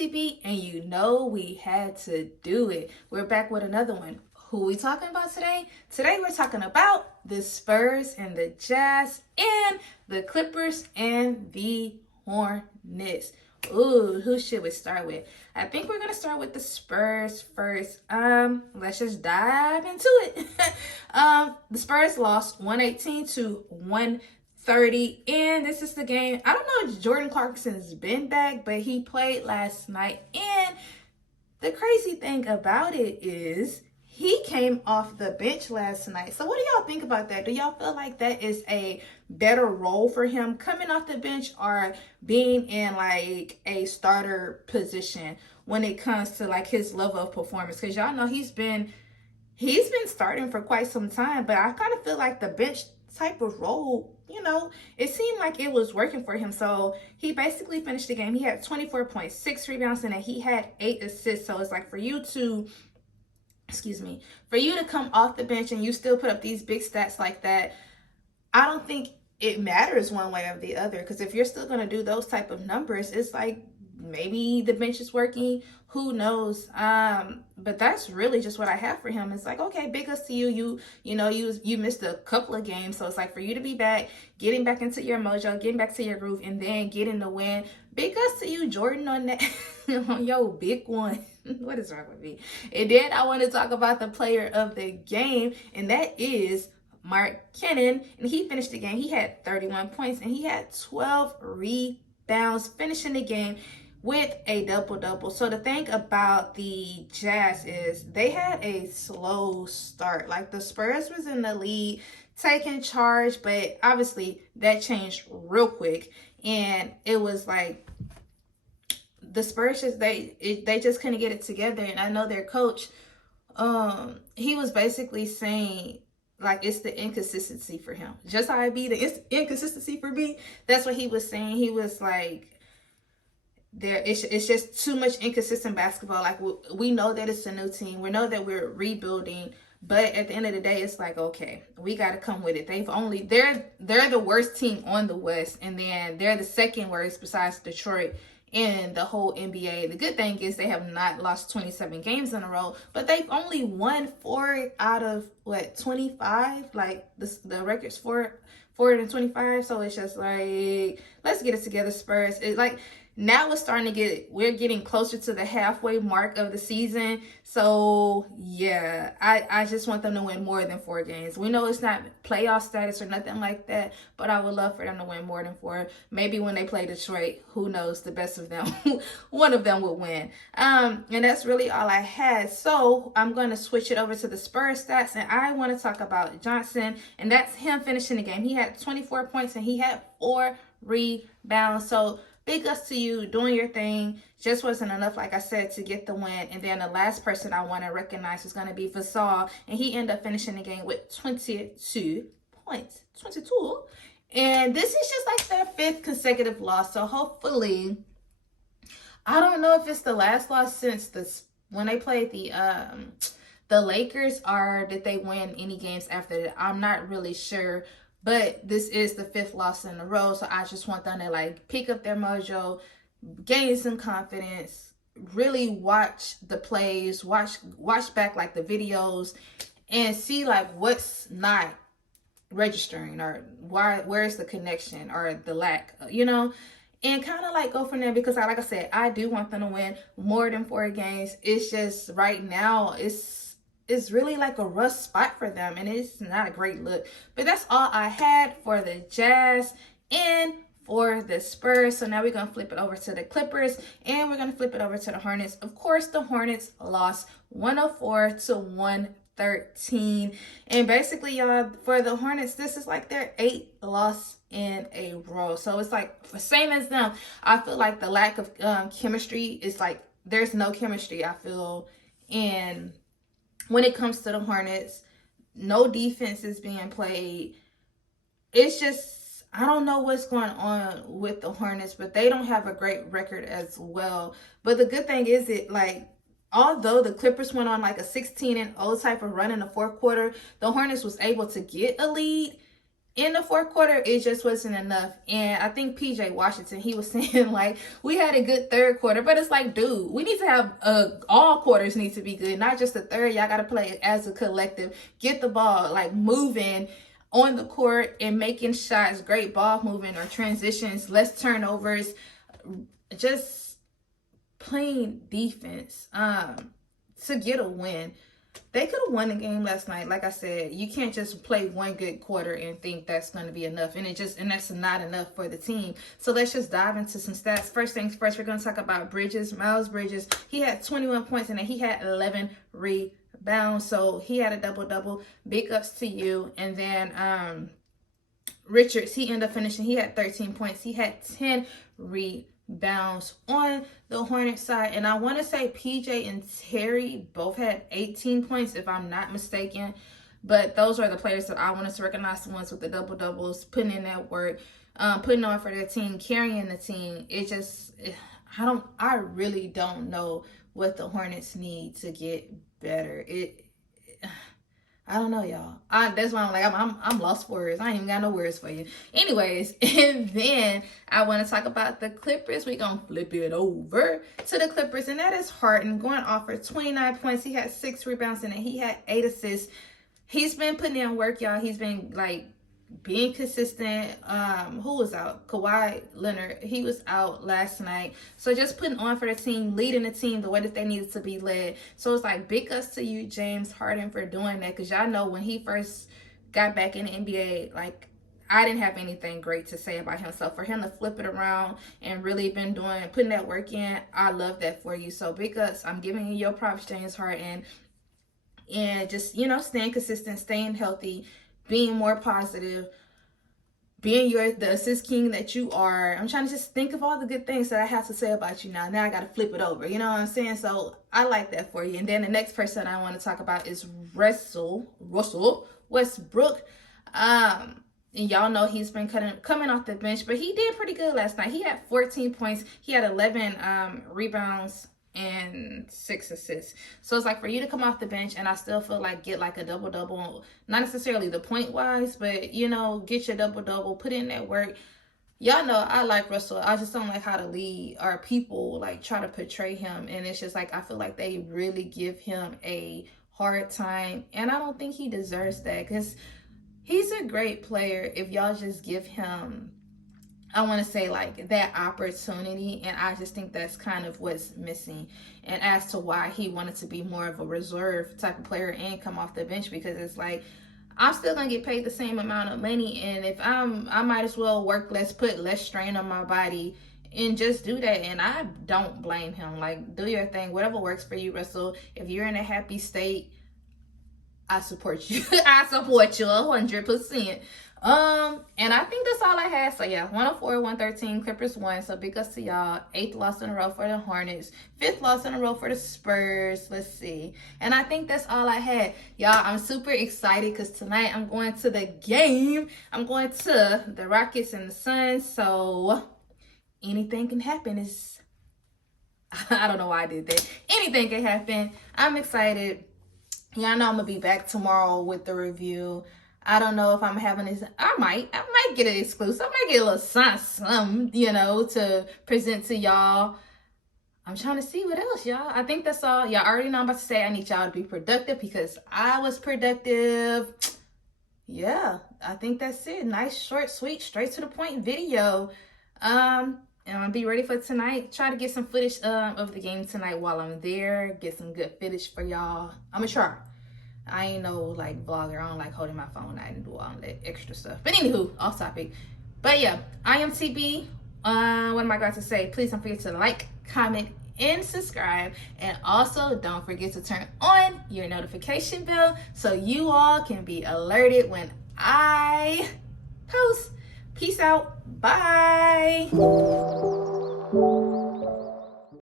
TB, and you know we had to do it. We're back with another one. Who we talking about today? Today we're talking about the Spurs and the Jazz and the Clippers and the Hornets. Ooh, who should we start with? I think we're gonna start with the Spurs first. Let's just dive into it. The Spurs lost 118 to 130, and this is the game. I don't know if Jordan Clarkson's been back, but he played last night. And the crazy thing about it is he came off the bench last night. So what do y'all think about that? Do y'all feel like that is a better role for him, coming off the bench or being in like a starter position when it comes to like his level of performance? Because y'all know he's been starting for quite some time, but I kind of feel like the bench type of role, it seemed like it was working for him. So he basically finished the game. He had 24.6 rebounds and he had 8 assists. So it's like for you to come off the bench and you still put up these big stats like that, I don't think it matters one way or the other. Because if you're still going to do those type of numbers, it's like maybe the bench is working. Who knows? But that's really just what I have for him. It's like, okay, big ups to you. You missed a couple of games. So it's like for you to be back, getting back into your mojo, getting back to your groove, and then getting the win. Big ups to you, Jordan, on that, on your big one. What is wrong with me? And then I want to talk about the player of the game, and that is Mark Cannon. And he finished the game. He had 31 points, and he had 12 rebounds, finishing the game with a double-double. So the thing about the Jazz is they had a slow start. Like the Spurs was in the lead, taking charge, but obviously that changed real quick. And it was like the Spurs they just couldn't get it together. And I know their coach, he was basically saying like it's the inconsistency for him. Just how it be the inconsistency for me. That's what he was saying. He was like, it's just too much inconsistent basketball. Like we know that it's a new team. We know that we're rebuilding. But at the end of the day, it's like, okay, we got to come with it. They're the worst team on the West, and then they're the second worst besides Detroit in the whole NBA. The good thing is they have not lost 27 games in a row, but they've only won 4 out of 25. Like the record's 4 and 25. So it's just like, let's get it together, Spurs. It's like now it's starting to we're getting closer to the halfway mark of the season. So yeah, I just want them to win more than 4 games. We know it's not playoff status or nothing like that, but I would love for them to win more than 4. Maybe when they play Detroit, who knows, the best of them, one of them will win. And that's really all I had. So I'm going to switch it over to the Spurs stats, and I want to talk about Johnson, and that's him finishing the game. He had 24 points and he had 4 rebounds. So big ups to you doing your thing. Just wasn't enough, like I said, to get the win. And then the last person I want to recognize is going to be Vassal. And he ended up finishing the game with 22 points. 22. And this is just like their 5th consecutive loss. So hopefully, I don't know if it's the last loss since when they played the Lakers, or did they win any games after that? I'm not really sure. But this is the 5th loss in a row. So I just want them to like pick up their mojo, gain some confidence, really watch the plays, watch back like the videos, and see like what's not registering, or where's the connection or the lack, and kind of like go from there. Because like I said, I do want them to win more than 4 games. It's just right now it's really like a rough spot for them, and it's not a great look. But that's all I had for the Jazz and for the Spurs. So now we're going to flip it over to the Clippers, and we're going to flip it over to the Hornets. Of course, the Hornets lost 104 to 113. And basically, y'all, for the Hornets, this is like their 8th loss in a row. So it's like same as them. I feel like the lack of chemistry is like there's no chemistry, I feel, in when it comes to the Hornets. No defense is being played. It's just, I don't know what's going on with the Hornets, but they don't have a great record as well. But the good thing is although the Clippers went on like a 16-0 type of run in the 4th quarter, the Hornets was able to get a lead in the fourth quarter, it just wasn't enough. And I think PJ Washington, he was saying like, we had a good third quarter, but it's like, dude, we need to have all quarters need to be good, not just the third. Y'all got to play as a collective, get the ball like moving on the court and making shots, great ball movement or transitions, less turnovers, just playing defense to get a win. They could have won the game last night. Like I said, you can't just play one good quarter and think that's going to be enough. And that's not enough for the team. So let's just dive into some stats. First things first, we're going to talk about Bridges. Miles Bridges, he had 21 points and then he had 11 rebounds. So he had a double-double. Big ups to you. And then Richards, he ended up finishing. He had 13 points. He had 10 rebounds on the Hornets side. And I want to say PJ and Terry both had 18 points, if I'm not mistaken. But those are the players that I wanted to recognize, the ones with the double-doubles, putting in that work, putting on for their team, carrying the team. I really don't know what the Hornets need to get better. I don't know, y'all. That's why I'm like, I'm lost for words. I ain't even got no words for you. Anyways, and then I want to talk about the Clippers. We're going to flip it over to the Clippers, and that is Harden going off for 29 points. He had 6 rebounds, and he had 8 assists. He's been putting in work, y'all. He's been, like, being consistent. Who was out? Kawhi Leonard. He was out last night. So just putting on for the team, leading the team the way that they needed to be led. So it's like big ups to you, James Harden, for doing that. Because y'all know when he first got back in the NBA, like, I didn't have anything great to say about him. So for him to flip it around and really been putting that work in, I love that for you. So big ups. I'm giving you your props, James Harden. And just, staying consistent, staying healthy, being more positive, being the assist king that you are. I'm trying to just think of all the good things that I have to say about you now. Now I got to flip it over. You know what I'm saying? So I like that for you. And then the next person I want to talk about is Russell Westbrook. And y'all know he's been coming off the bench, but he did pretty good last night. He had 14 points. He had 11 rebounds and 6 assists. So it's like for you to come off the bench and I still feel like get like a double-double, not necessarily the point wise, but get your double-double, put in that work. Y'all know I like Russell. I just don't like how to lead our people like try to portray him, and it's just like I feel like they really give him a hard time, and I don't think he deserves that because he's a great player if y'all just give him, I want to say, like, that opportunity. And I just think that's kind of what's missing. And as to why he wanted to be more of a reserve type of player and come off the bench, because it's like, I'm still going to get paid the same amount of money. And if I might as well work less, put less strain on my body and just do that. And I don't blame him. Like, do your thing. Whatever works for you, Russell. If you're in a happy state, I support you. I support you 100%. And I think that's all I had. So yeah, 104-113, Clippers won. So big ups to y'all. 8th loss in a row for the Hornets. 5th loss in a row for the Spurs. Let's see. And I think that's all I had. Y'all, I'm super excited because tonight I'm going to the game. I'm going to the Rockets and the Suns. So anything can happen. I don't know why I did that. Anything can happen. I'm excited. Y'all know I'm going to be back tomorrow with the review. I don't know if I'm having this. I might get an exclusive. I might get a little something, to present to y'all. I'm trying to see what else, y'all. I think that's all. Y'all already know I'm about to say I need y'all to be productive because I was productive. Yeah, I think that's it. Nice, short, sweet, straight to the point video. And I'm going to be ready for tonight. Try to get some footage of the game tonight while I'm there. Get some good footage for y'all. I'm going to try. I ain't no like vlogger. I don't like holding my phone out and do all that extra stuff. But anywho, off topic. But yeah, I am TB. What am I going to say? Please don't forget to like, comment, and subscribe. And also don't forget to turn on your notification bell so you all can be alerted when I post. Peace out. Bye.